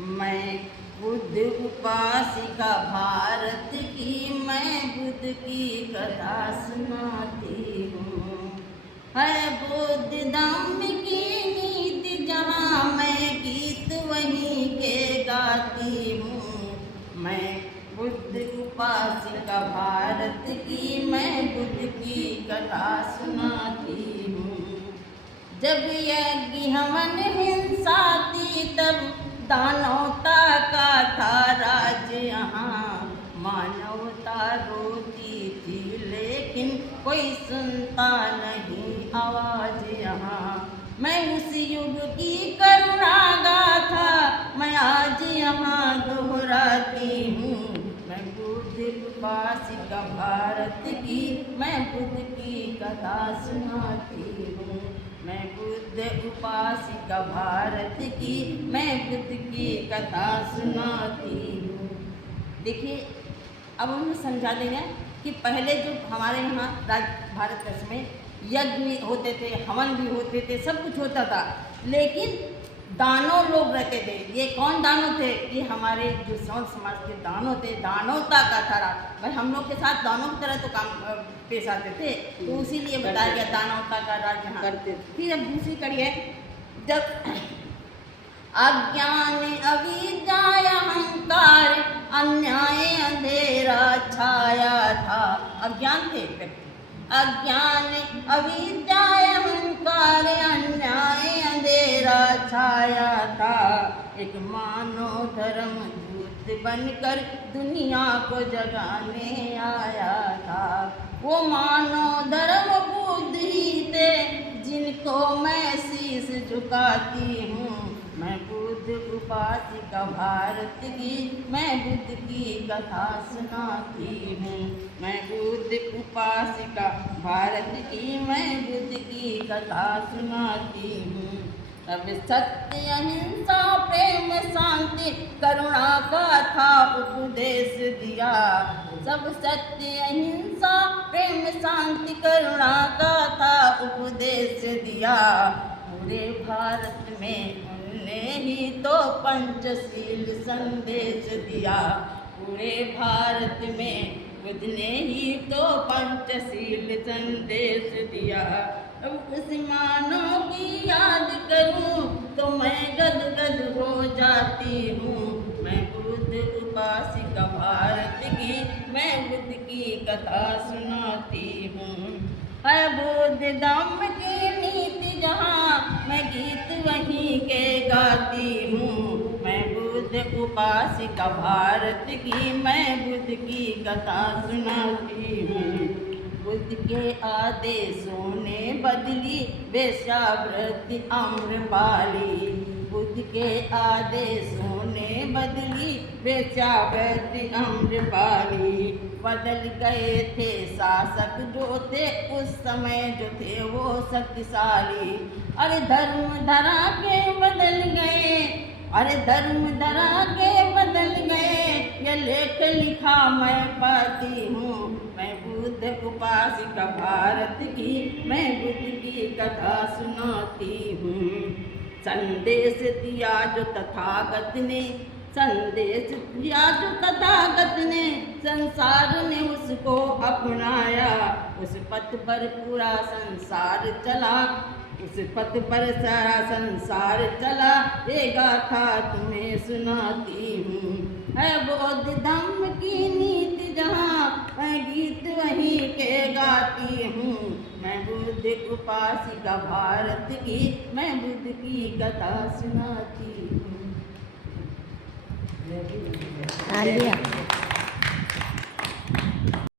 मैं बुद्ध उपासिका भारत की, मैं बुद्ध की कथा सुनाती हूँ। है बुद्ध धम्म की नीति जहाँ, मैं गीत वहीं के गाती हूँ। मैं बुद्ध उपासिका भारत की, मैं बुद्ध की कथा सुनाती हूँ। जब यज्ञ हवन हिंसा थी, तब दानवता का था राज यहाँ। मानवता रोती थी, लेकिन कोई सुनता नहीं आवाज यहाँ। मैं उस युग की करुणा गाथा, मैं आज यहाँ दोहराती हूँ। मैं बुद्ध उपासिका भारत की, मैं बुद्ध की कथा सुनाती हूँ। मैं बुद्ध उपासिका भारत की, मैं बुद्ध की कथा सुनाती हूँ। देखिए, अब हम समझा देंगे कि पहले जो हमारे यहाँ भारत देश में यज्ञ भी होते थे, हवन भी होते थे, सब कुछ होता था, लेकिन दानव लोग रहते थे। ये कौन दानव थे? ये हमारे जो सौर समाज के दानव थे। दानवता का था भाई, हम लोग के साथ दानव की तरह तो काम पेश आते थे, तो इसीलिए बताया गया दानवता का राज यहाँ करते थे। फिर अब दूसरी कड़ी है, जब अज्ञान अविद्या अहंकार अन्याय अंधेरा छाया था। अज्ञान थे व्यक्ति, अज्ञान अविद्या अहंकार अन्याय अंधेरा छाया था। एक मानव धर्म दूत बनकर दुनिया को जगाने आया था। वो मानव धर्म बुद्ध ही थे, जिनको मैं शीश झुकाती हूँ। मैं बुद्ध उपासिका भारत की, मैं बुद्ध की कथा सुनाती हूँ। मैं बुद्ध उपासिका भारत की, मैं बुद्ध की कथा सुनाती हूँ। तब सत्य अहिंसा प्रेम शांति करुणा का था उपदेश दिया। सब सत्य अहिंसा प्रेम शांति करुणा का था उपदेश दिया। पूरे भारत में उनने ही तो पंचशील संदेश दिया। पूरे भारत में बुद्धने ही तो पंचशील संदेश दिया। अब उस मानव की याद करूं तो मैं गदगद हो जाती हूँ। मैं बुद्ध उपासिका भारत की, मैं बुद्ध की कथा सुनाती हूँ। है बुद्ध धम्म की नीति जहाँ, मैं गीत वहीं के गाती हूँ। मैं बुद्ध उपासिका भारत की, मैं बुद्ध की कथा सुनाती हूँ। बुद्ध के आदेशों ने बदली वेश्यावृत्ति आम्रपाली। बुद्ध के आदेशों ने बदली वेश्यावृत्ति आम्रपाली। बदल गए थे शासक जो थे उस समय, जो थे वो शक्तिशाली। अरे धर्म धरा के बदल गए, अरे धर्म धरा के बदल गए, ये लेख लिखा मैं पाती हूँ। मैं बुद्ध उपासिका भारत की, मैं बुद्ध की कथा सुनाती हूँ। संदेश दिया जो तथागत ने, संदेश दिया जो तथागत ने, संसार ने उसको अपनाया। उस पथ पर पूरा संसार चला, उस पथ पर सारा संसार चला। ये गाथा तुम्हें सुनाती हूँ। है बौद्ध धम्म की नीति जहाँ, मैं गीत वहीं के गाती हूँ। मैं बुद्ध उपासिका भारत की, मैं बुद्ध की कथा सुनाती हूँ।